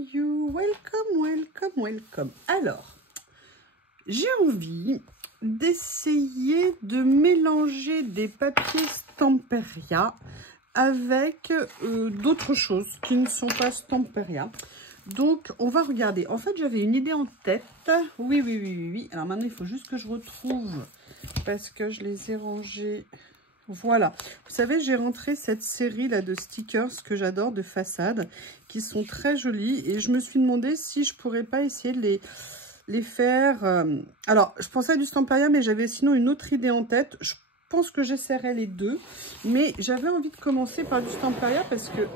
you? Welcome, welcome, welcome. Alors, j'ai envie d'essayer de mélanger des papiers Stamperia avec d'autres choses qui ne sont pas Stamperia. Donc, on va regarder. En fait, j'avais une idée en tête. Oui. Alors maintenant, il faut juste que je retrouve parce que je les ai rangés. Voilà. Vous savez, j'ai rentré cette série là de stickers que j'adore de façade, qui sont très jolis. Et je me suis demandé si je pourrais pas essayer de les faire. Alors, je pensais à du Stamperia, mais j'avais sinon une autre idée en tête. Je pense que j'essaierai les deux. Mais j'avais envie de commencer par du Stamperia parce que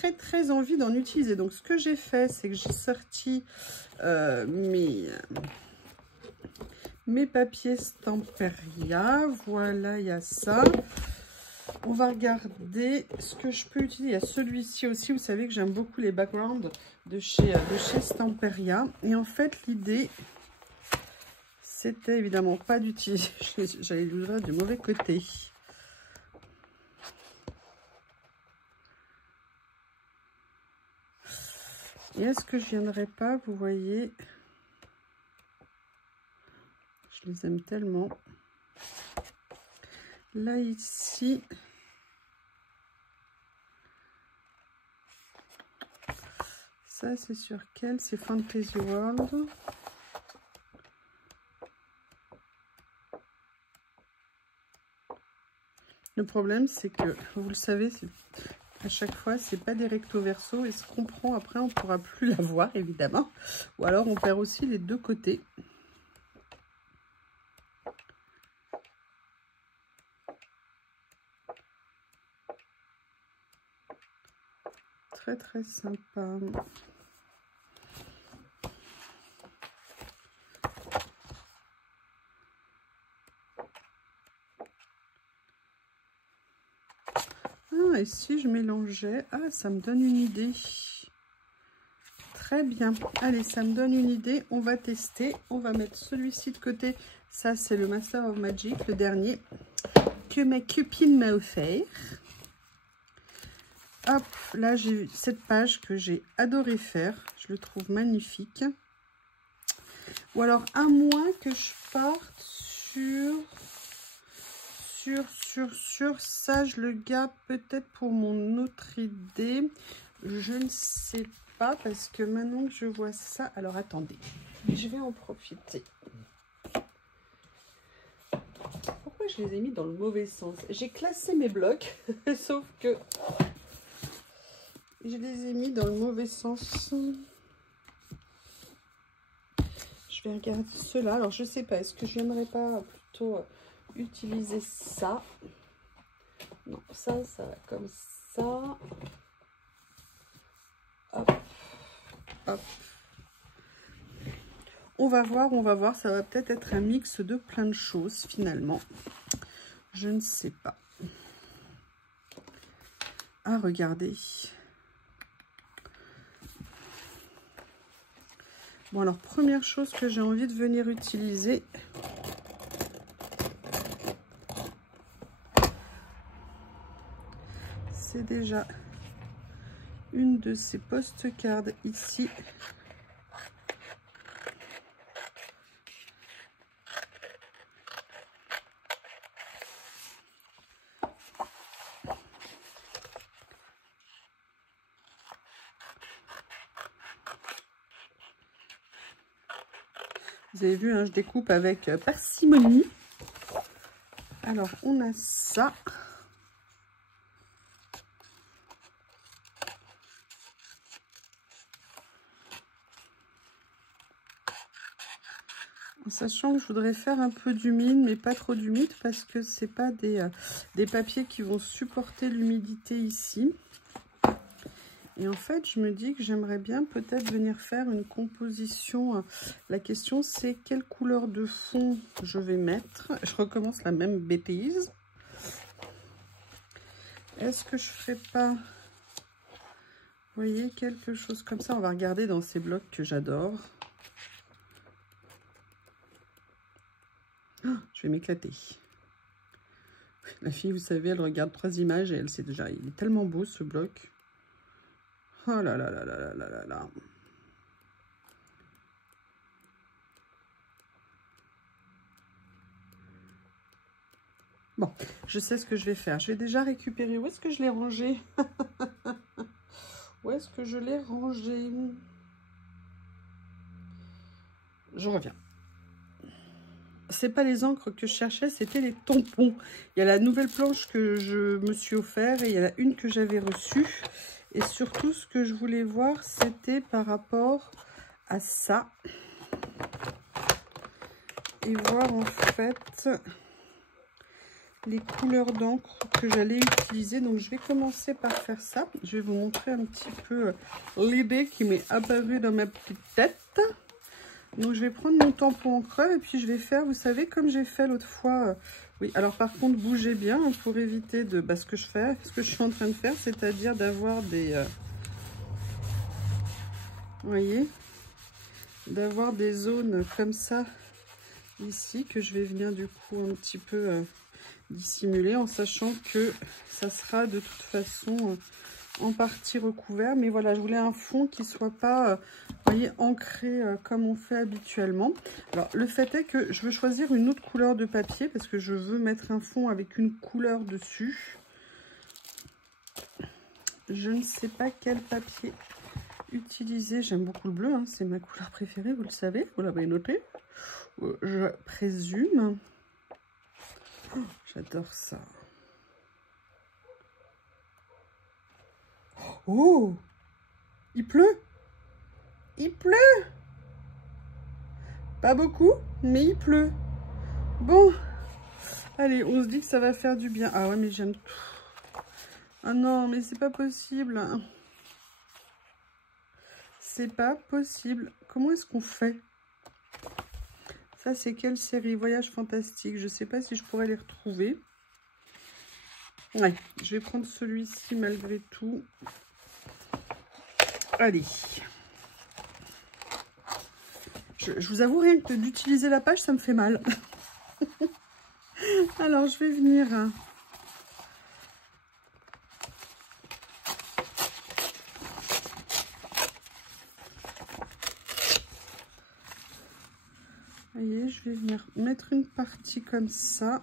j'ai très envie d'en utiliser. Donc, ce que j'ai fait, c'est que j'ai sorti mes papiers Stamperia. Voilà, il y a ça. On va regarder ce que je peux utiliser. Il y a celui-ci aussi. Vous savez que j'aime beaucoup les backgrounds de chez Stamperia. Et en fait, l'idée, c'était évidemment pas d'utiliser. J'allais l'ouvrir du mauvais côté. Et est-ce que je viendrai pas, vous voyez, je les aime tellement. Là, ici, ça, c'est sur quel? C'est Fantasy World. Le problème, c'est que, vous le savez, à chaque fois, c'est pas des recto verso. Et ce qu'on prend après, on ne pourra plus la voir, évidemment. Ou alors, on perd aussi les deux côtés. Très sympa. Ah, et si je mélangeais... Ah, ça me donne une idée. Très bien. Allez, ça me donne une idée. On va tester. On va mettre celui-ci de côté. Ça, c'est le Master of Magic, le dernier, que ma copine m'a offert. Hop, là, j'ai cette page que j'ai adoré faire. Je le trouve magnifique. Ou alors, à moins que je parte sur ça, je le garde peut-être pour mon autre idée. Je ne sais pas, parce que maintenant que je vois ça... Alors, attendez, je vais en profiter. Pourquoi je les ai mis dans le mauvais sens? J'ai classé mes blocs, sauf que je les ai mis dans le mauvais sens. Je vais regarder ceux-là. Alors, je sais pas, est-ce que je n'aimerais pas plutôt utiliser ça? Non, ça va comme ça. Hop, hop. On va voir. Ça va peut-être être un mix de plein de choses, finalement. Je ne sais pas. Ah, regardez. Bon, alors, première chose que j'ai envie de venir utiliser... c'est déjà une de ces postcards ici. Vous avez vu, hein, je découpe avec parcimonie. Alors, on a ça. En sachant que je voudrais faire un peu d'humide, mais pas trop d'humide, parce que c'est pas des papiers qui vont supporter l'humidité ici. Et en fait, je me dis que j'aimerais bien peut-être venir faire une composition. La question, c'est quelle couleur de fond je vais mettre. Je recommence la même bêtise. Est-ce que je ferais pas, vous voyez, quelque chose comme ça? On va regarder dans ces blocs que j'adore. Oh, je vais m'éclater. La fille, vous savez, elle regarde 3 images et elle sait déjà. Il est tellement beau ce bloc. Oh là là là là là là là là. Bon, je sais ce que je vais faire. Je vais déjà récupérer. Où est-ce que je l'ai rangé? Où est-ce que je l'ai rangé? Je reviens. C'est pas les encres que je cherchais, c'était les tampons. Il y a la nouvelle planche que je me suis offert et il y en a une que j'avais reçue. Et surtout, ce que je voulais voir, c'était par rapport à ça. Et voir en fait les couleurs d'encre que j'allais utiliser. Donc je vais commencer par faire ça. Je vais vous montrer un petit peu l'idée qui m'est apparue dans ma petite tête. Donc je vais prendre mon tampon en creux et puis je vais faire, vous savez, comme j'ai fait l'autre fois. Oui, alors par contre bougez bien hein, pour éviter de ce que je suis en train de faire, c'est-à-dire d'avoir des vous voyez, d'avoir des zones comme ça ici que je vais venir du coup un petit peu dissimuler en sachant que ça sera de toute façon en partie recouvert. Mais voilà, je voulais un fond qui soit pas vous voyez, ancré comme on fait habituellement. Alors le fait est que je veux choisir une autre couleur de papier parce que je veux mettre un fond avec une couleur dessus. Je ne sais pas quel papier utiliser. J'aime beaucoup le bleu, hein, c'est ma couleur préférée, vous le savez, vous l'avez noté, je présume. Oh, j'adore ça. Oh, il pleut. Il pleut. Pas beaucoup, mais il pleut. Bon, allez, on se dit que ça va faire du bien. Ah ouais, mais j'aime tout. Ah non, mais c'est pas possible. C'est pas possible. Comment est-ce qu'on fait? Ça, c'est quelle série? Voyage fantastique. Je sais pas si je pourrais les retrouver. Ouais, je vais prendre celui-ci malgré tout. Allez. Je vous avoue, rien que d'utiliser la page, ça me fait mal. Alors, je vais venir... Vous voyez, je vais venir mettre une partie comme ça.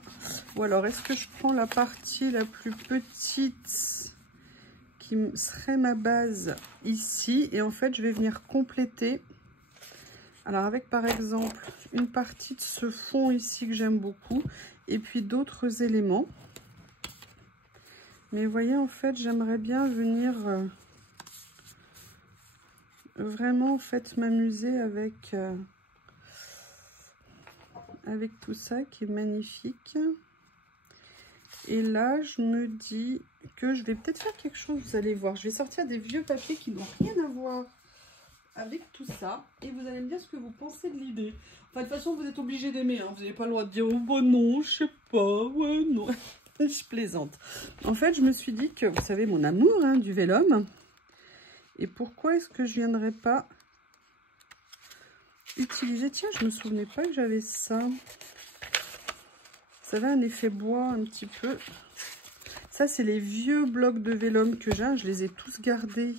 Ou alors, est-ce que je prends la partie la plus petite qui serait ma base ici? Et en fait, je vais venir compléter. Alors, avec par exemple une partie de ce fond ici que j'aime beaucoup. Et puis d'autres éléments. Mais vous voyez, en fait, j'aimerais bien venir vraiment en fait m'amuser avec... avec tout ça qui est magnifique. Et là, je me dis que je vais peut-être faire quelque chose, vous allez voir. Je vais sortir des vieux papiers qui n'ont rien à voir avec tout ça. Et vous allez me dire ce que vous pensez de l'idée. Enfin, de toute façon, vous êtes obligé d'aimer. Hein. Vous n'avez pas le droit de dire « Oh, bah non, je sais pas, ouais, non. » Je plaisante. En fait, je me suis dit que, vous savez, mon amour hein, du vélum. Et pourquoi est-ce que je viendrais pas utiliser... Tiens, je me souvenais pas que j'avais ça. Ça avait un effet bois un petit peu. Ça, c'est les vieux blocs de vélum que j'ai. Je les ai tous gardés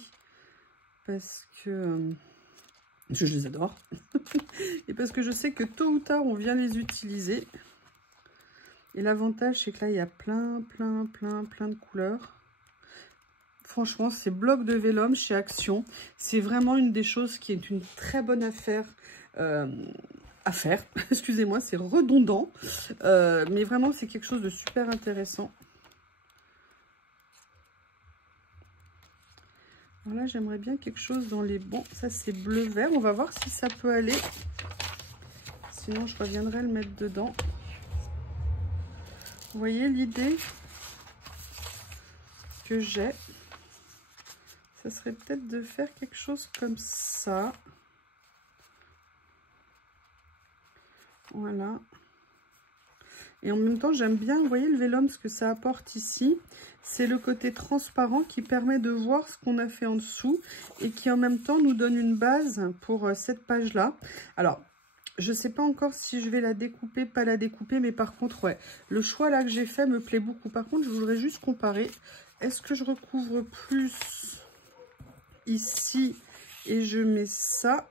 parce que je les adore. Et parce que je sais que tôt ou tard, on vient les utiliser. Et l'avantage, c'est que là, il y a plein de couleurs. Franchement, ces blocs de vélum chez Action, c'est vraiment une des choses qui est une très bonne affaire à faire. Excusez-moi, c'est redondant. Mais vraiment, c'est quelque chose de super intéressant. Alors là, j'aimerais bien quelque chose dans les bons. Ça, c'est bleu-vert. On va voir si ça peut aller. Sinon, je reviendrai le mettre dedans. Vous voyez l'idée que j'ai? Ça serait peut-être de faire quelque chose comme ça. Voilà. Et en même temps, j'aime bien, vous voyez le vélum, ce que ça apporte ici. C'est le côté transparent qui permet de voir ce qu'on a fait en dessous et qui en même temps nous donne une base pour cette page-là. Alors, je ne sais pas encore si je vais la découper, pas la découper, mais par contre, ouais, le choix là que j'ai fait me plaît beaucoup. Par contre, je voudrais juste comparer. Est-ce que je recouvre plus ici et je mets ça.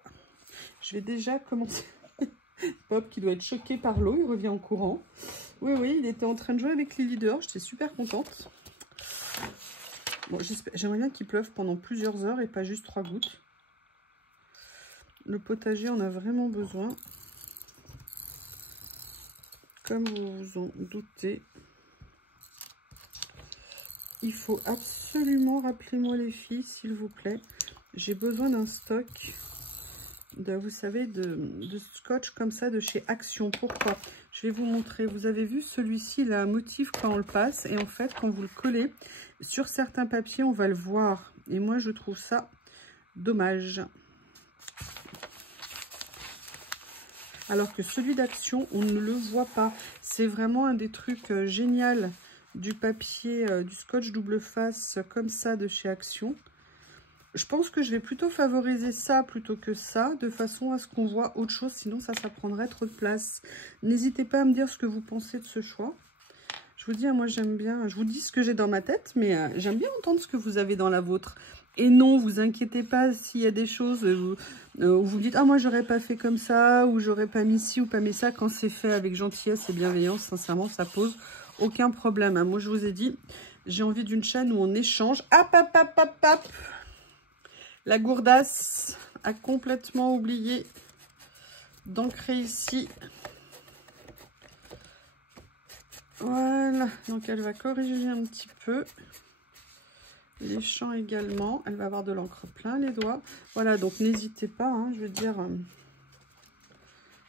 Je vais déjà commencer. Pop qui doit être choqué par l'eau, il revient en courant. Oui, oui, il était en train de jouer avec Lily dehors, j'étais super contente. Bon, j'aimerais bien qu'il pleuve pendant plusieurs heures et pas juste 3 gouttes. Le potager en a vraiment besoin. Comme vous vous en doutez. Il faut absolument, rappelez-moi les filles, s'il vous plaît. J'ai besoin d'un stock de, vous savez, de scotch comme ça de chez Action. Pourquoi? Je vais vous montrer. Vous avez vu celui-ci, il a un motif quand on le passe. Et en fait, quand vous le collez sur certains papiers, on va le voir. Et moi, je trouve ça dommage. Alors que celui d'Action, on ne le voit pas. C'est vraiment un des trucs génial du papier, du scotch double face comme ça de chez Action. Je pense que je vais plutôt favoriser ça plutôt que ça, de façon à ce qu'on voit autre chose, sinon ça prendrait trop de place. N'hésitez pas à me dire ce que vous pensez de ce choix. Je vous dis, moi j'aime bien, je vous dis ce que j'ai dans ma tête, mais j'aime bien entendre ce que vous avez dans la vôtre. Et non, vous inquiétez pas s'il y a des choses où vous dites « Ah, moi j'aurais pas fait comme ça » ou « J'aurais pas mis ci ou pas mis ça ». Quand c'est fait avec gentillesse et bienveillance, sincèrement, ça pose aucun problème. Moi je vous ai dit, j'ai envie d'une chaîne où on échange. Hop, hop, hop, hop, hop. La gourdasse a complètement oublié d'ancrer ici. Voilà, donc elle va corriger un petit peu. Les champs également. Elle va avoir de l'encre plein les doigts. Voilà, donc n'hésitez pas, hein, je veux dire,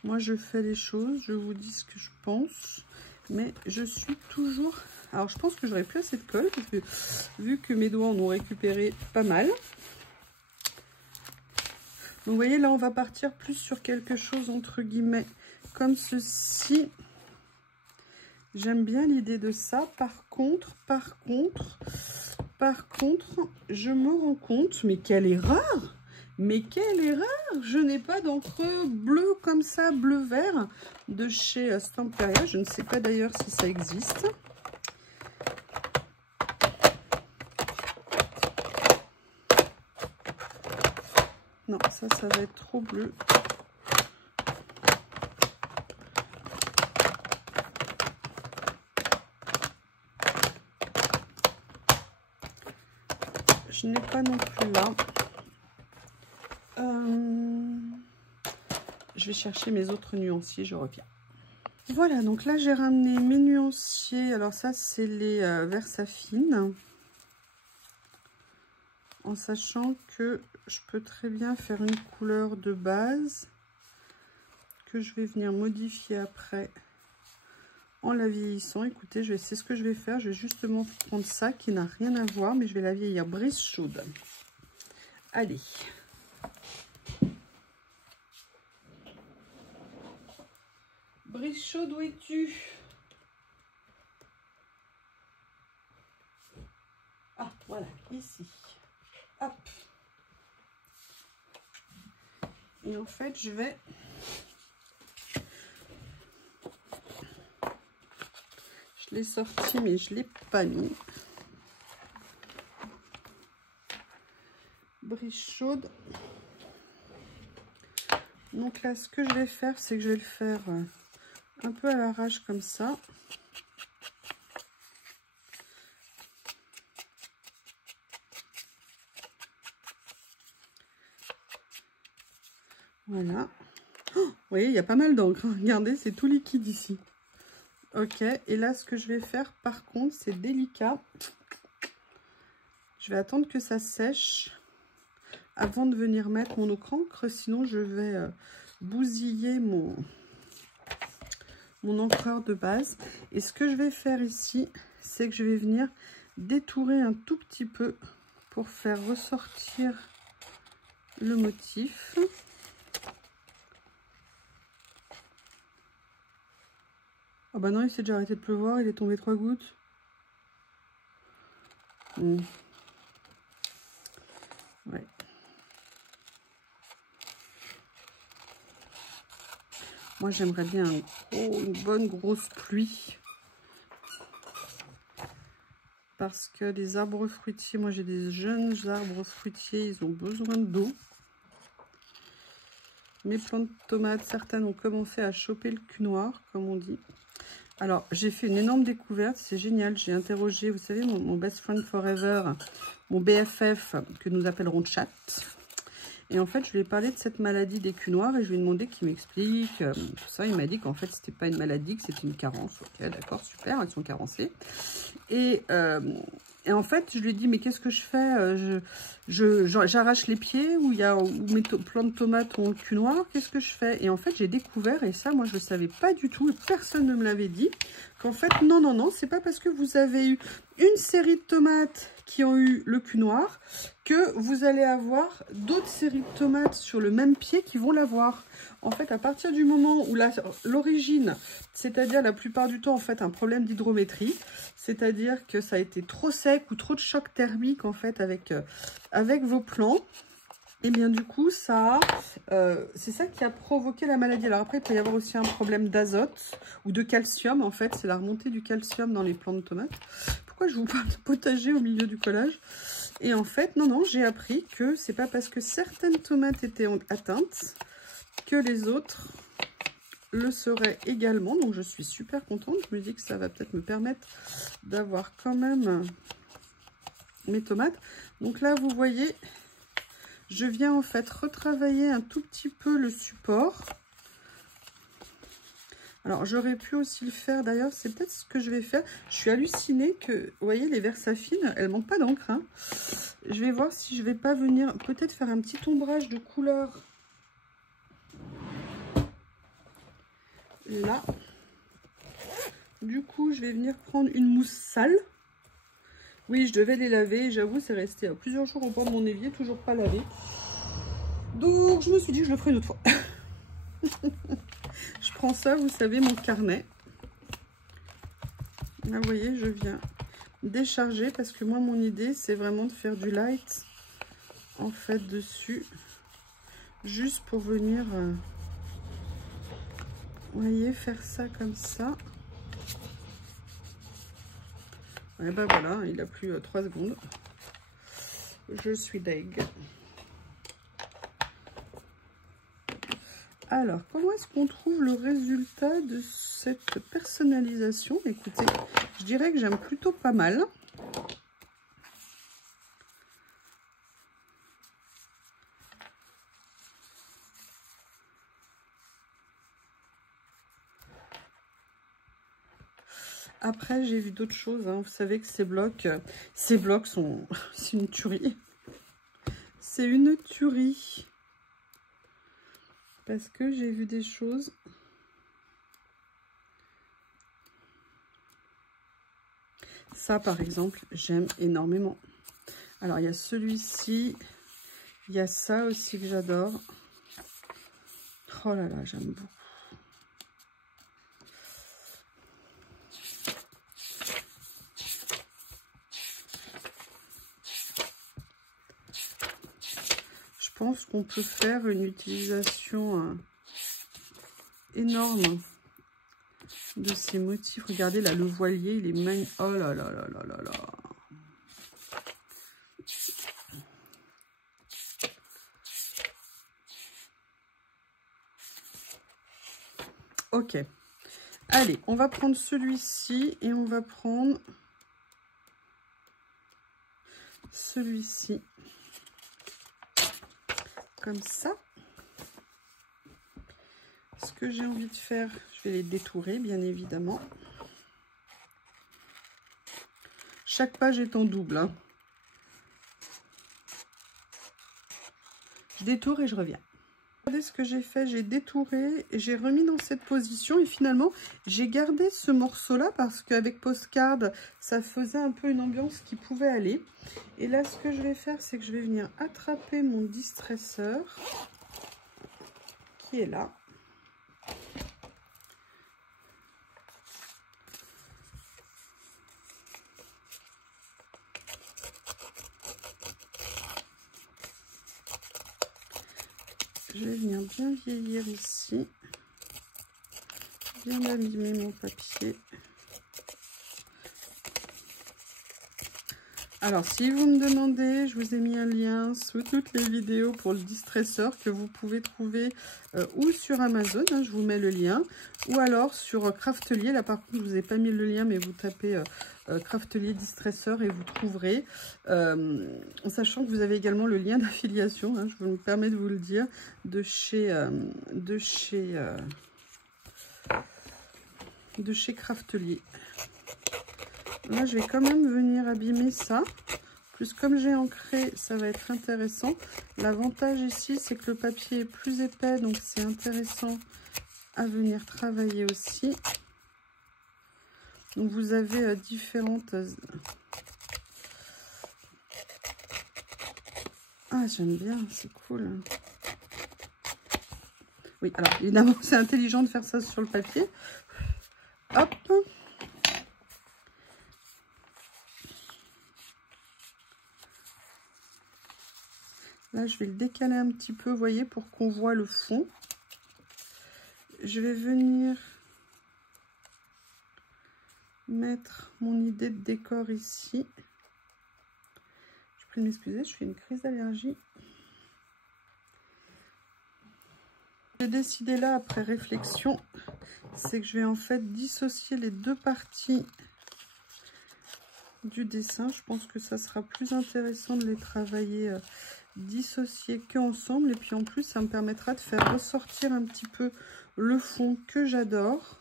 moi je fais les choses, je vous dis ce que je pense. Mais je suis toujours... Alors je pense que j'aurais plus assez de colle, parce que vu que mes doigts en ont récupéré pas mal. Donc, vous voyez, là, on va partir plus sur quelque chose, entre guillemets, comme ceci. J'aime bien l'idée de ça. Par contre, je me rends compte, mais quelle erreur! Mais quelle erreur! Je n'ai pas d'encre bleue comme ça, bleu-vert, de chez Stamperia. Je ne sais pas d'ailleurs si ça existe. Non, ça va être trop bleu. Je n'ai pas non plus là. Je vais chercher mes autres nuanciers, je reviens. Voilà, donc là j'ai ramené mes nuanciers. Alors ça, c'est les Versafine. En sachant que je peux très bien faire une couleur de base que je vais venir modifier après en la vieillissant. Écoutez, c'est ce que je vais faire. Je vais justement prendre ça qui n'a rien à voir, mais je vais la vieillir. Brise chaude. Allez. Brise chaude, où es-tu? Ah, voilà, ici. Hop. Et en fait, je l'ai sorti, mais je ne l'ai pas mis. Brise chaude. Donc là, ce que je vais faire, c'est que je vais le faire un peu à l'arrache comme ça. Voilà. Oh, vous voyez, il y a pas mal d'encre. Regardez, c'est tout liquide ici. Ok, et là, ce que je vais faire, par contre, c'est délicat. Je vais attendre que ça sèche avant de venir mettre mon encre. Sinon, je vais bousiller mon encreur de base. Et ce que je vais faire ici, c'est que je vais venir détourer un tout petit peu pour faire ressortir le motif. Oh bah non, il s'est déjà arrêté de pleuvoir, il est tombé 3 gouttes. Ouais. Moi, j'aimerais bien une, une bonne grosse pluie. Vous parce que les arbres fruitiers, moi j'ai des jeunes arbres fruitiers, ils ont besoin d'eau. Mes plantes de tomates, certaines ont commencé à choper le cul noir, comme on dit. Alors, j'ai fait une énorme découverte, c'est génial. J'ai interrogé, vous savez, mon best friend forever, mon BFF, que nous appellerons Chat. Et en fait, je lui ai parlé de cette maladie des culs noirs et je lui ai demandé qu'il m'explique tout ça. Il m'a dit qu'en fait, c'était pas une maladie, que c'était une carence. Ok, d'accord, super, elles sont carencées. Et en fait, je lui ai dit, mais qu'est-ce que je fais? J'arrache les pieds où mes plants de tomates ont le cul noir. Qu'est-ce que je fais? Et en fait, j'ai découvert, et ça, moi, je ne le savais pas du tout, et personne ne me l'avait dit, qu'en fait, non, non, non, c'est pas parce que vous avez eu une série de tomates qui ont eu le cul noir que vous allez avoir d'autres séries de tomates sur le même pied qui vont l'avoir. En fait, à partir du moment où l'origine, c'est-à-dire la plupart du temps, en fait, un problème d'hydrométrie, c'est-à-dire que ça a été trop sec ou trop de choc thermique, en fait, avec vos plants, et bien du coup, c'est ça qui a provoqué la maladie. Alors après, il peut y avoir aussi un problème d'azote ou de calcium, en fait, c'est la remontée du calcium dans les plants de tomates. Pourquoi je vous parle de potager au milieu du collage? Et en fait, non, non, j'ai appris que c'est pas parce que certaines tomates étaient atteintes que les autres le seraient également. Donc, je suis super contente. Je me dis que ça va peut-être me permettre d'avoir quand même mes tomates. Donc là, vous voyez, je viens en fait retravailler un tout petit peu le support. Alors, j'aurais pu aussi le faire, d'ailleurs, c'est peut-être ce que je vais faire. Je suis hallucinée que, vous voyez, les Versafine, elles manquent pas d'encre. Hein. Je vais voir si je vais pas venir peut-être faire un petit ombrage de couleur. Là. Du coup, je vais venir prendre une mousse sale. Oui, je devais les laver. J'avoue, c'est resté plusieurs jours au bord de mon évier, toujours pas lavé. Donc, je me suis dit que je le ferai une autre fois. Je prends ça, vous savez, mon carnet. Là, vous voyez, je viens décharger parce que moi, mon idée, c'est vraiment de faire du light, en fait, dessus. Juste pour venir, vous voyez, faire ça comme ça. Et ben voilà, il a plus 3 secondes. Je suis deg. Alors, comment est-ce qu'on trouve le résultat de cette personnalisation? Écoutez, je dirais que j'aime plutôt pas mal. Après, j'ai vu d'autres choses. Hein. Vous savez que ces blocs sont... c'est une tuerie. C'est une tuerie. Parce que j'ai vu des choses... Ça, par exemple, j'aime énormément. Alors, il y a celui-ci. Il y a ça aussi que j'adore. Oh là là, j'aime beaucoup. Je pense qu'on peut faire une utilisation énorme de ces motifs. Regardez là, le voilier, il est magnifique. Oh là là là là là là. Ok. Allez, on va prendre celui-ci et on va prendre celui-ci. Comme ça. Ce que j'ai envie de faire, je vais les détourer, bien évidemment. Chaque page est en double. Hein. Je détourne et je reviens. Regardez ce que j'ai fait, j'ai détouré et j'ai remis dans cette position. Et finalement, j'ai gardé ce morceau-là parce qu'avec Postcard, ça faisait un peu une ambiance qui pouvait aller. Et là, ce que je vais faire, c'est que je vais venir attraper mon distresseur qui est là. Je vais venir bien vieillir ici, bien abîmer mon papier. Alors, si vous me demandez, je vous ai mis un lien sous toutes les vidéos pour le distresseur que vous pouvez trouver ou sur Amazon, hein, je vous mets le lien, ou alors sur Craftelier. Là, par contre, je ne vous ai pas mis le lien, mais vous tapez Craftelier distresseur et vous trouverez. En sachant que vous avez également le lien d'affiliation, hein, je me permets de vous le dire, de chez Craftelier. Là, je vais quand même venir abîmer ça. Plus, comme j'ai ancré, ça va être intéressant. L'avantage ici, c'est que le papier est plus épais, donc c'est intéressant à venir travailler aussi. Donc, vous avez différentes... Ah, j'aime bien, c'est cool. Oui, alors, évidemment, c'est intelligent de faire ça sur le papier. Hop. Là, je vais le décaler un petit peu, vous voyez, pour qu'on voit le fond. Je vais venir mettre mon idée de décor ici. Je prie de m'excuser, je fais une crise d'allergie. J'ai décidé là, après réflexion, c'est que je vais en fait dissocier les deux parties du dessin. Je pense que ça sera plus intéressant de les travailler dissociés qu'ensemble. Et puis en plus, ça me permettra de faire ressortir un petit peu le fond que j'adore.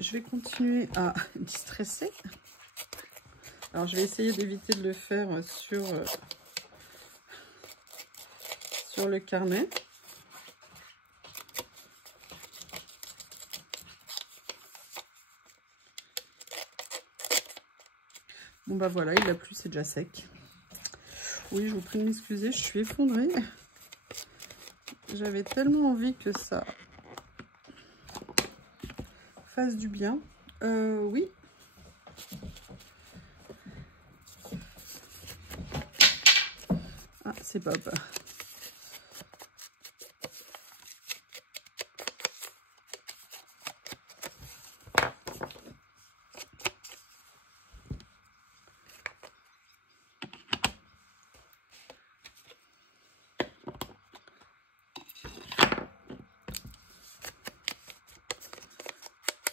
Je vais continuer à distresser. Alors, je vais essayer d'éviter de le faire sur le carnet. Bon, bah voilà, il a plu, c'est déjà sec. Oui, je vous prie de m'excuser, je suis effondrée. J'avais tellement envie que ça fasse du bien. Oui. Ah, c'est pas...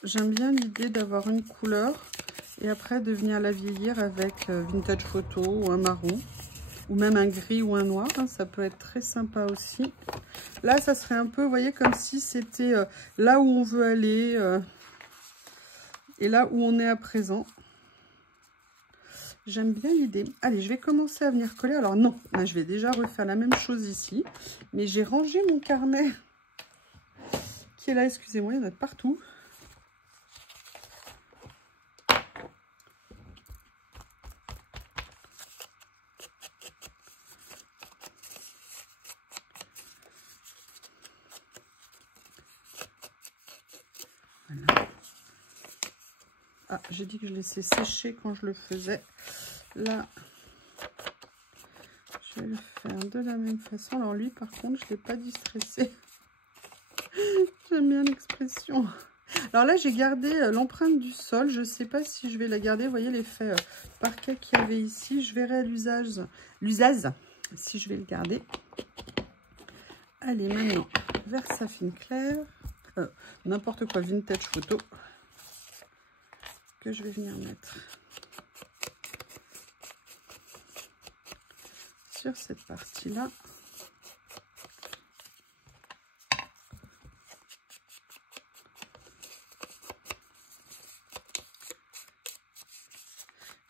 J'aime bien l'idée d'avoir une couleur et après de venir la vieillir avec Vintage Photo ou un marron ou même un gris ou un noir, hein, ça peut être très sympa aussi. Là, ça serait un peu, vous voyez, comme si c'était là où on veut aller et là où on est à présent. J'aime bien l'idée. Allez, je vais commencer à venir coller. Alors non, là, je vais déjà refaire la même chose ici, mais j'ai rangé mon carnet qui est là, excusez-moi, il y en a de partout. Voilà. Ah, j'ai dit que je laissais sécher quand je le faisais. Là, je vais le faire de la même façon. Alors lui, par contre, je ne l'ai pas distressé. J'aime bien l'expression. Alors là, j'ai gardé l'empreinte du sol. Je ne sais pas si je vais la garder. Vous voyez l'effet parquet qu'il y avait ici. Je verrai à l'usage si je vais le garder. Allez, maintenant, Versafine clair. N'importe quoi, Vintage Photo. Que je vais venir mettre sur cette partie-là.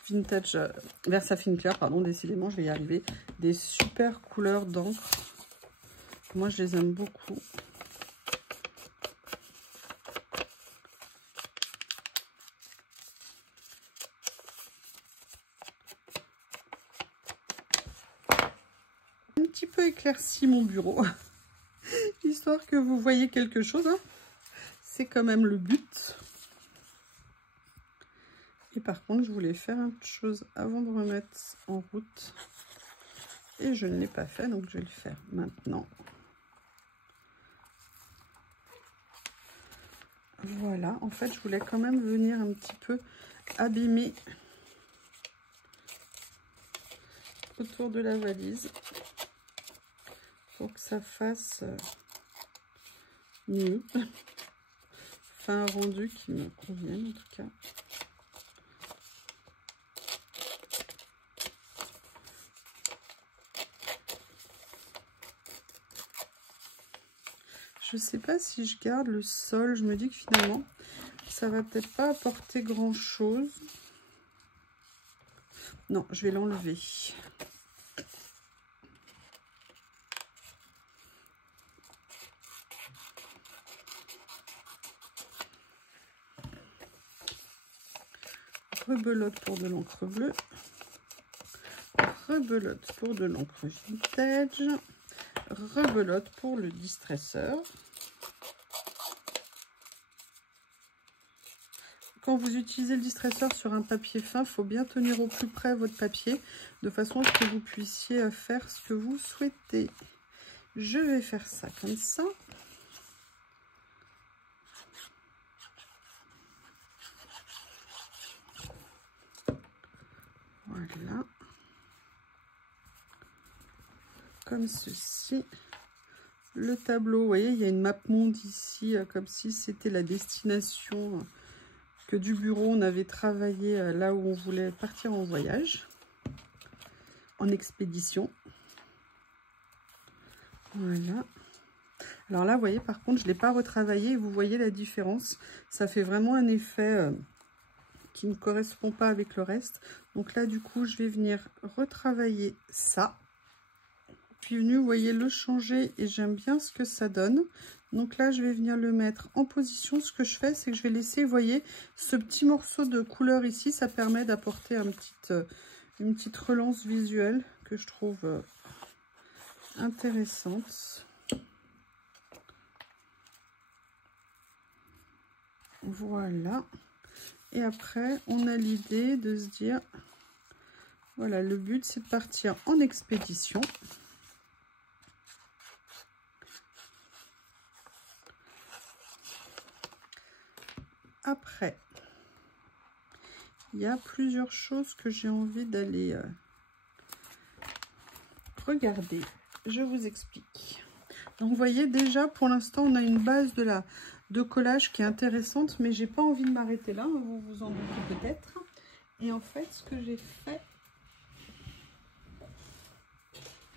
Vintage Versafine clair, pardon, décidément, je vais y arriver. Des super couleurs d'encre. Moi, je les aime beaucoup. Un petit peu éclairci mon bureau, histoire que vous voyez quelque chose. Hein. C'est quand même le but. Et par contre, je voulais faire une chose avant de remettre en route. Et je ne l'ai pas fait, donc je vais le faire maintenant. Voilà, en fait, je voulais quand même venir un petit peu abîmer autour de la valise pour que ça fasse mieux. Enfin, un rendu qui me convienne en tout cas. Je sais pas si je garde le sol. Je me dis que finalement, ça va peut-être pas apporter grand chose. Non, je vais l'enlever. Rebelote pour de l'encre bleue. Rebelote pour de l'encre vintage. Rebelote pour le distresseur. Quand vous utilisez le distresseur sur un papier fin, il faut bien tenir au plus près votre papier, de façon à ce que vous puissiez faire ce que vous souhaitez. Je vais faire ça comme ça. Voilà. Comme ceci. Le tableau, vous voyez, il y a une map monde ici, comme si c'était la destination que du bureau on avait travaillé là où on voulait partir en voyage, en expédition. Voilà. Alors là, vous voyez, par contre, je ne l'ai pas retravaillé. Vous voyez la différence. Ça fait vraiment un effet qui ne correspond pas avec le reste. Donc là, du coup, je vais venir retravailler ça. Puis venu, vous voyez, le changer et j'aime bien ce que ça donne. Donc là, je vais venir le mettre en position. Ce que je fais, c'est que je vais laisser, vous voyez, ce petit morceau de couleur ici. Ça permet d'apporter une petite relance visuelle que je trouve intéressante. Voilà. Et après, on a l'idée de se dire, voilà, le but, c'est de partir en expédition. Après, il y a plusieurs choses que j'ai envie d'aller regarder. Je vous explique. Donc, vous voyez, déjà, pour l'instant, on a une base de collage qui est intéressante, mais j'ai pas envie de m'arrêter là, vous vous en doutez peut-être. Et en fait, ce que j'ai fait,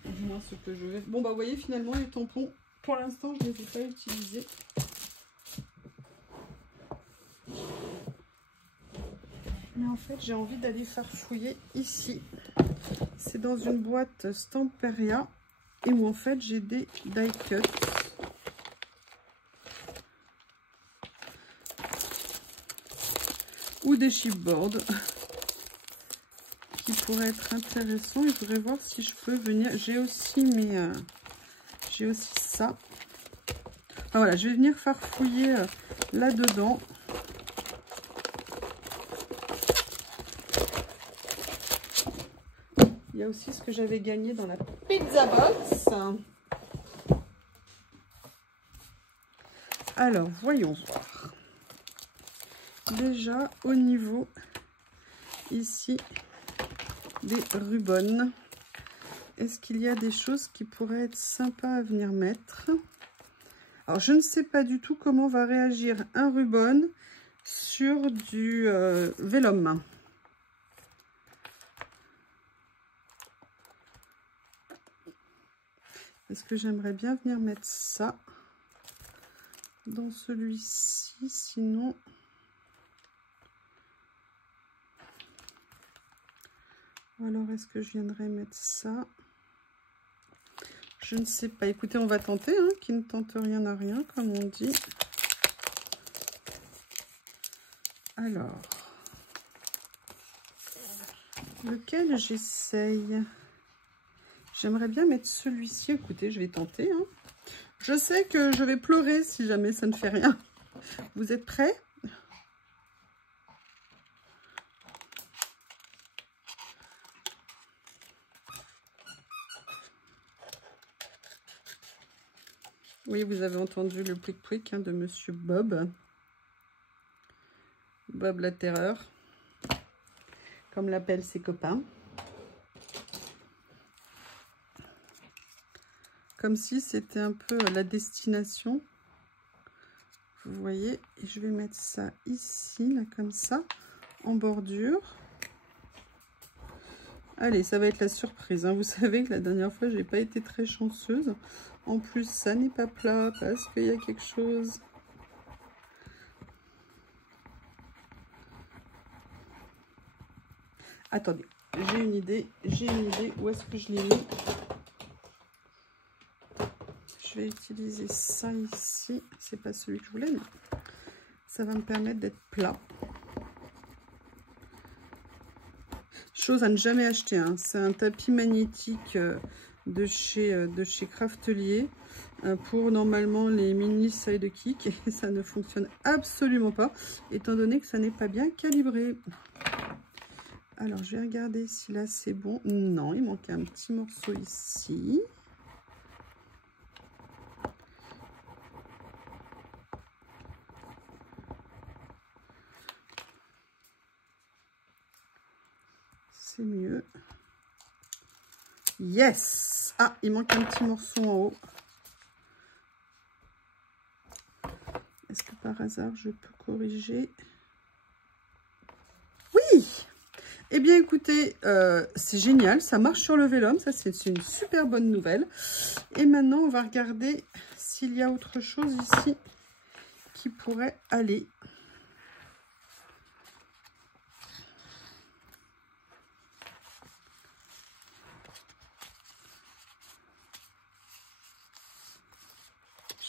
du moins ce que je vais... Bon, bah, vous voyez, finalement, les tampons, pour l'instant, je ne les ai pas utilisés. Mais en fait, j'ai envie d'aller farfouiller ici. C'est dans une boîte Stamperia et où en fait j'ai des die cuts. Ou des chipboards qui pourraient être intéressants. Je voudrais voir si je peux venir. J'ai aussi ça. Enfin, voilà, je vais venir farfouiller là-dedans. Il y a aussi ce que j'avais gagné dans la pizza box. Alors, voyons voir. Déjà, au niveau ici des rubans, est-ce qu'il y a des choses qui pourraient être sympas à venir mettre? Alors, je ne sais pas du tout comment va réagir un ruban sur du vélum. Est-ce que j'aimerais bien venir mettre ça dans celui-ci? Sinon, ou alors est-ce que je viendrais mettre ça? Je ne sais pas. Écoutez, on va tenter, hein, qui ne tente rien n'a rien, comme on dit. Alors, lequel j'essaye? J'aimerais bien mettre celui-ci. Écoutez, je vais tenter. Hein. Je sais que je vais pleurer si jamais ça ne fait rien. Vous êtes prêts? Oui, vous avez entendu le plic-plic hein, de Monsieur Bob. Bob la terreur, comme l'appellent ses copains. Comme si c'était un peu la destination. Vous voyez, et je vais mettre ça ici, là, comme ça, en bordure. Allez, ça va être la surprise, hein. Vous savez que la dernière fois, j'ai pas été très chanceuse. En plus, ça n'est pas plat parce qu'il y a quelque chose. Attendez, j'ai une idée. Où est-ce que je l'ai mis? Je vais utiliser ça ici. C'est pas celui que je voulais, mais ça va me permettre d'être plat. Chose à ne jamais acheter, hein. C'est un tapis magnétique de chez Craftelier pour normalement les mini sidekicks et ça ne fonctionne absolument pas étant donné que ça n'est pas bien calibré. Alors je vais regarder si là c'est bon. Non, il manque un petit morceau ici. C'est mieux. Yes! Ah, il manque un petit morceau en haut. Est-ce que par hasard je peux corriger? Oui! Eh bien écoutez, c'est génial, ça marche sur le vélum, ça c'est une super bonne nouvelle. Et maintenant on va regarder s'il y a autre chose ici qui pourrait aller.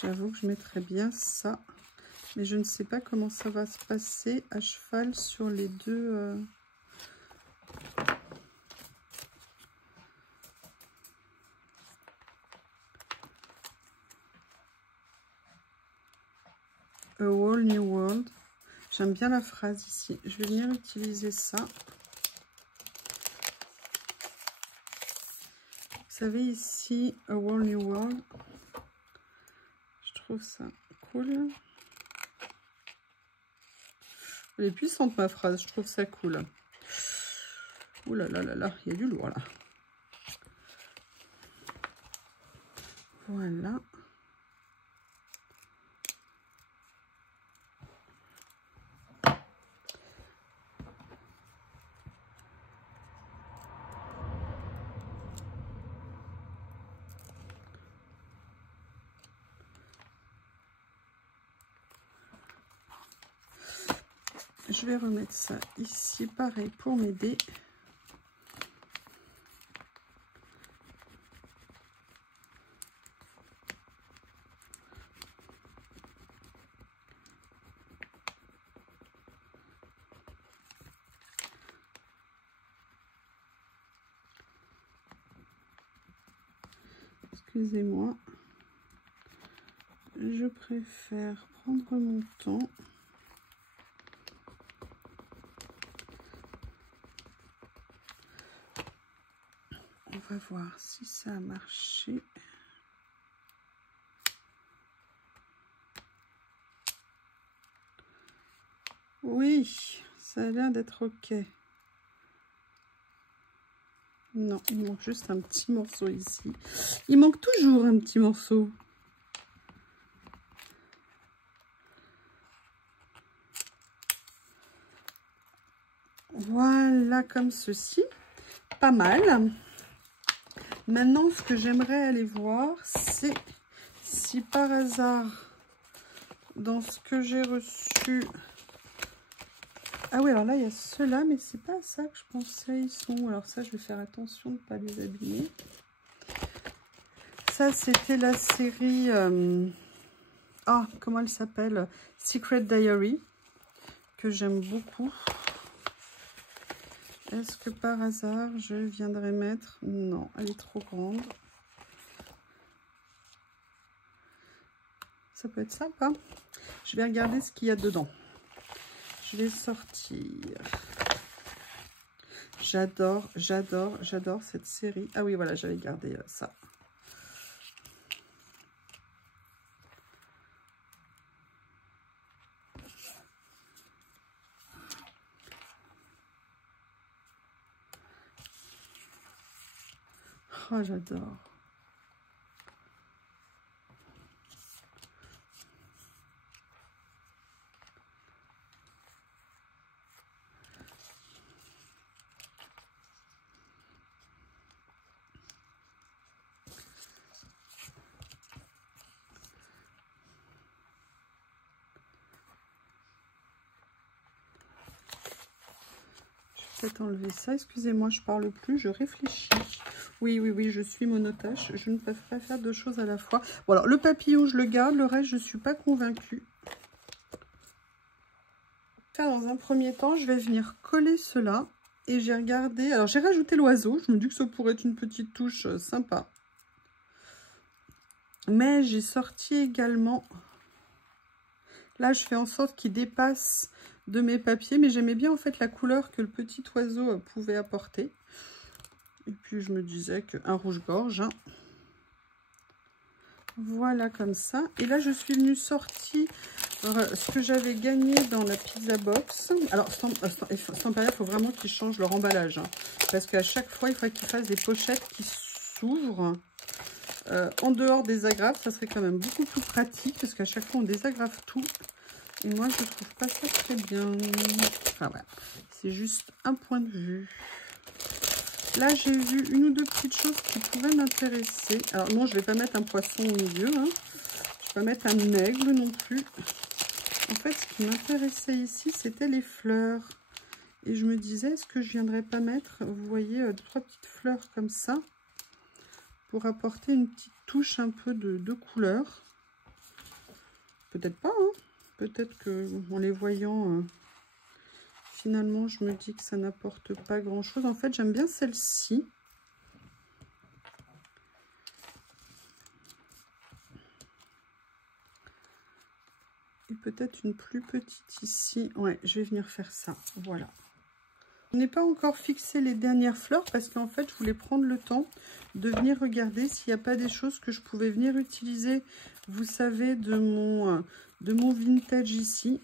J'avoue que je mettrais bien ça, mais je ne sais pas comment ça va se passer à cheval sur les deux. A Whole New World. J'aime bien la phrase ici. Je vais venir utiliser ça. Vous savez ici, A Whole New World. Je trouve ça cool. Elle est puissante ma phrase, je trouve ça cool. Ouh là là là là, il y a du lourd là. Voilà. Je vais remettre ça ici, pareil pour m'aider. Excusez-moi, je préfère prendre mon temps. On va voir si ça a marché. Oui, ça a l'air d'être ok. Non, il manque juste un petit morceau ici. Il manque toujours un petit morceau. Voilà, comme ceci. Pas mal. Maintenant, ce que j'aimerais aller voir, c'est si par hasard, dans ce que j'ai reçu... Ah oui, alors là, il y a ceux-là, mais c'est pas ça que je pensais. Ils sont... Alors ça, je vais faire attention de ne pas les abîmer. Ça, c'était la série... Ah, comment elle s'appelle? Secret Diary, que j'aime beaucoup. Est-ce que par hasard, je viendrai mettre... Non, elle est trop grande. Ça peut être sympa. Je vais regarder ce qu'il y a dedans. Je vais sortir. J'adore cette série. Ah oui, voilà, j'avais gardé ça. Oh, j'adore. Peut-être enlever ça. Excusez-moi, je parle plus, je réfléchis. Oui, oui, oui, je suis monotache. Je ne peux pas faire deux choses à la fois. Bon, alors, le papillon, je le garde. Le reste, je ne suis pas convaincue. Dans un premier temps, je vais venir coller cela. Et j'ai regardé... Alors, j'ai rajouté l'oiseau. Je me dis que ça pourrait être une petite touche sympa. Mais j'ai sorti également... Là, je fais en sorte qu'il dépasse de mes papiers. Mais j'aimais bien, en fait, la couleur que le petit oiseau pouvait apporter. Et puis, je me disais qu'un rouge-gorge... Hein. Voilà, comme ça. Et là, je suis venue sortir ce que j'avais gagné dans la pizza box. Alors, Stamperia, il faut vraiment qu'ils changent leur emballage. Hein, parce qu'à chaque fois, il faut qu'ils fassent des pochettes qui s'ouvrent. En dehors des agrafes, ça serait quand même beaucoup plus pratique. Parce qu'à chaque fois, on désagrafe tout. Et moi, je trouve pas ça très bien. Enfin, voilà. C'est juste un point de vue. Là, j'ai vu une ou deux petites choses qui pouvaient m'intéresser. Alors, non, je ne vais pas mettre un poisson au milieu. Hein. Je ne vais pas mettre un aigle non plus. En fait, ce qui m'intéressait ici, c'était les fleurs. Et je me disais, est-ce que je ne viendrais pas mettre, vous voyez, trois petites fleurs comme ça, pour apporter une petite touche un peu de couleur. Peut-être pas, hein. Peut-être qu'en les voyant... Finalement, je me dis que ça n'apporte pas grand-chose. En fait, j'aime bien celle-ci. Et peut-être une plus petite ici. Ouais, je vais venir faire ça. Voilà. Je n'ai pas encore fixé les dernières fleurs parce qu'en fait, je voulais prendre le temps de venir regarder s'il n'y a pas des choses que je pouvais venir utiliser, vous savez, de mon vintage ici.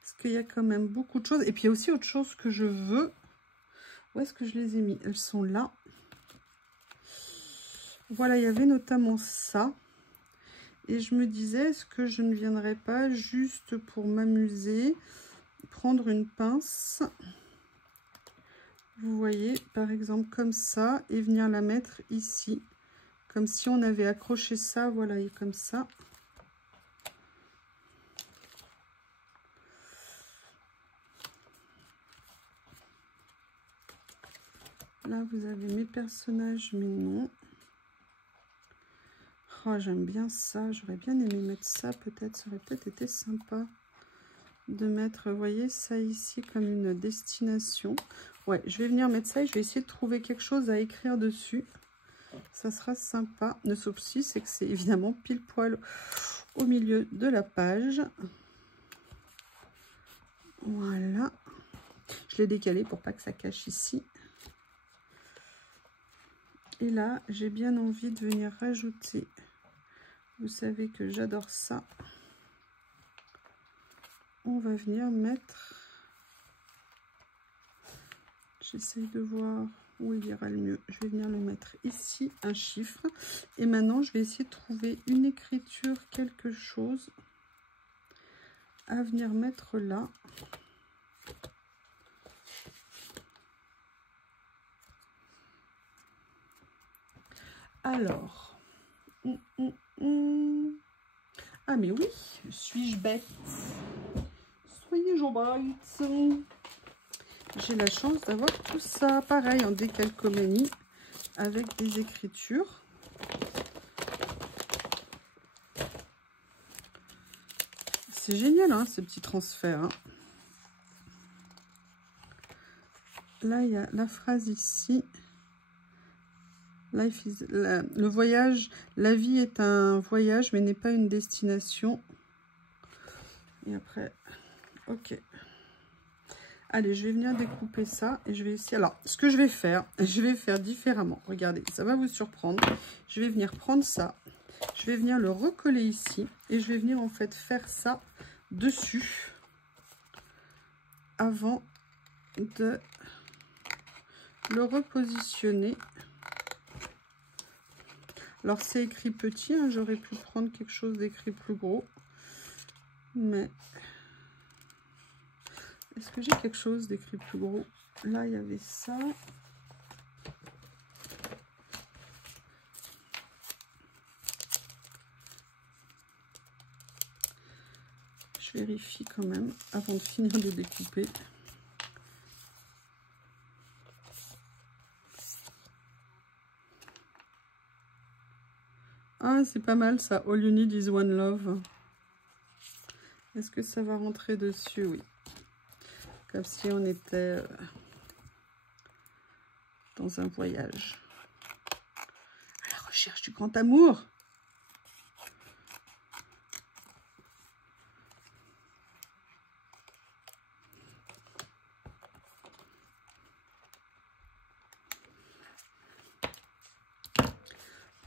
Parce qu'il y a quand même beaucoup de choses. Et puis, il y a aussi autre chose que je veux. Où est-ce que je les ai mis? Elles sont là. Voilà, il y avait notamment ça. Et je me disais, est-ce que je ne viendrais pas juste pour m'amuser, prendre une pince, vous voyez, par exemple comme ça, et venir la mettre ici. Comme si on avait accroché ça, voilà, et comme ça. Là, vous avez mes personnages, mais non. Oh, j'aime bien ça. J'aurais bien aimé mettre ça, peut-être. Ça aurait peut-être été sympa de mettre, vous voyez, ça ici comme une destination. Ouais, je vais venir mettre ça et je vais essayer de trouver quelque chose à écrire dessus. Ça sera sympa. Le souci, c'est que c'est évidemment pile poil au milieu de la page. Voilà. Je l'ai décalé pour pas que ça cache ici. Et là, j'ai bien envie de venir rajouter. Vous savez que j'adore ça. On va venir mettre... J'essaye de voir où il ira le mieux. Je vais venir le mettre ici, un chiffre. Et maintenant, je vais essayer de trouver une écriture, quelque chose à venir mettre là. Alors... Ah mais oui, suis-je bête? Soyez-je bête. J'ai la chance d'avoir tout ça. Pareil, en décalcomanie, avec des écritures. C'est génial, hein, ces petits transferts. Hein. Là, il y a la phrase ici. Life is, le voyage, la vie est un voyage, mais n'est pas une destination. Et après, ok. Allez, je vais venir découper ça et je vais essayer. Alors, ce que je vais faire différemment. Regardez, ça va vous surprendre. Je vais venir prendre ça. Je vais venir le recoller ici. Et je vais venir en fait faire ça dessus. Avant de le repositionner. Alors c'est écrit petit, hein, j'aurais pu prendre quelque chose d'écrit plus gros. Mais est-ce que j'ai quelque chose d'écrit plus gros? Là, il y avait ça. Je vérifie quand même avant de finir de découper. Ah, c'est pas mal ça. All you need is one love. Est-ce que ça va rentrer dessus? Oui. Comme si on était dans un voyage. À la recherche du grand amour.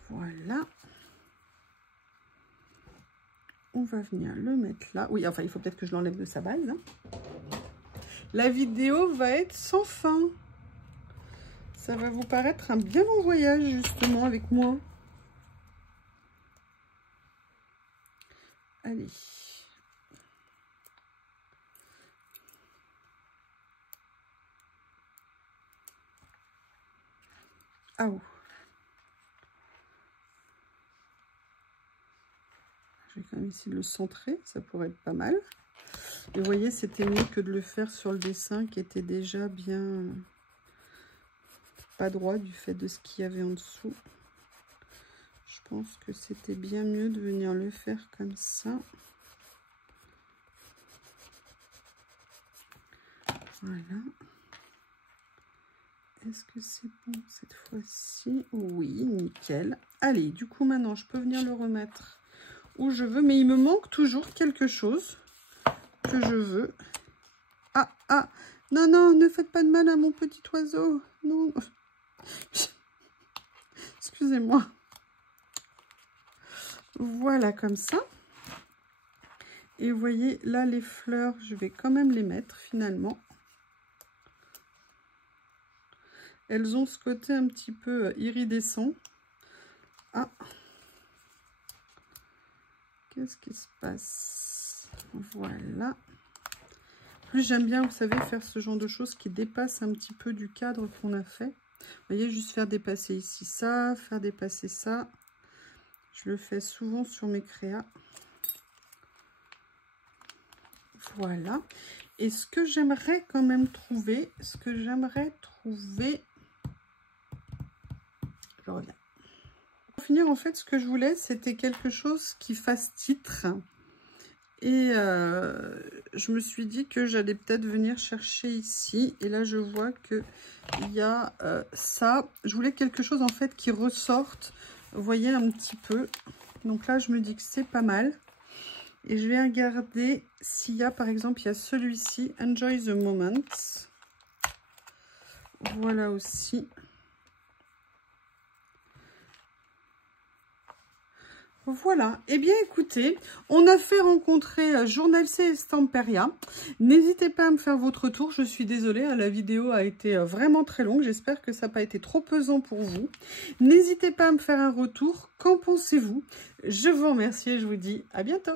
Voilà. On va venir le mettre là. Oui, enfin, il faut peut-être que je l'enlève de sa base. Hein. La vidéo va être sans fin. Ça va vous paraître un bien long voyage, justement, avec moi. Allez. Ah oh. Je vais quand même essayer de le centrer, ça pourrait être pas mal. Et vous voyez, c'était mieux que de le faire sur le dessin qui était déjà bien pas droit du fait de ce qu'il y avait en dessous. Je pense que c'était bien mieux de venir le faire comme ça. Voilà. Est-ce que c'est bon cette fois-ci? Oui, nickel. Allez, du coup, maintenant, je peux venir le remettre où je veux. Mais il me manque toujours quelque chose que je veux. Ah, ah, non, non, ne faites pas de mal à mon petit oiseau. Non. Excusez-moi. Voilà, comme ça. Et vous voyez, là, les fleurs, je vais quand même les mettre, finalement. Elles ont ce côté un petit peu iridescent. Ah. Qu'est-ce qui se passe? Voilà. Plus j'aime bien, vous savez, faire ce genre de choses qui dépassent un petit peu du cadre qu'on a fait. Vous voyez, juste faire dépasser ici ça, faire dépasser ça. Je le fais souvent sur mes créas. Voilà. Et ce que j'aimerais quand même trouver, je reviens. Pour finir, en fait, ce que je voulais, c'était quelque chose qui fasse titre. Et je me suis dit que j'allais peut-être venir chercher ici. Et là, je vois qu'il y a ça. Je voulais quelque chose, en fait, qui ressorte. Vous voyez, un petit peu. Donc là, je me dis que c'est pas mal. Et je vais regarder s'il y a, par exemple, il y a celui-ci, Enjoy the Moment. Voilà aussi. Voilà, et eh bien écoutez, on a fait rencontrer Journal C et Stamperia. N'hésitez pas à me faire votre tour, je suis désolée, la vidéo a été vraiment très longue, j'espère que ça n'a pas été trop pesant pour vous. N'hésitez pas à me faire un retour, qu'en pensez-vous? Je vous remercie et je vous dis à bientôt.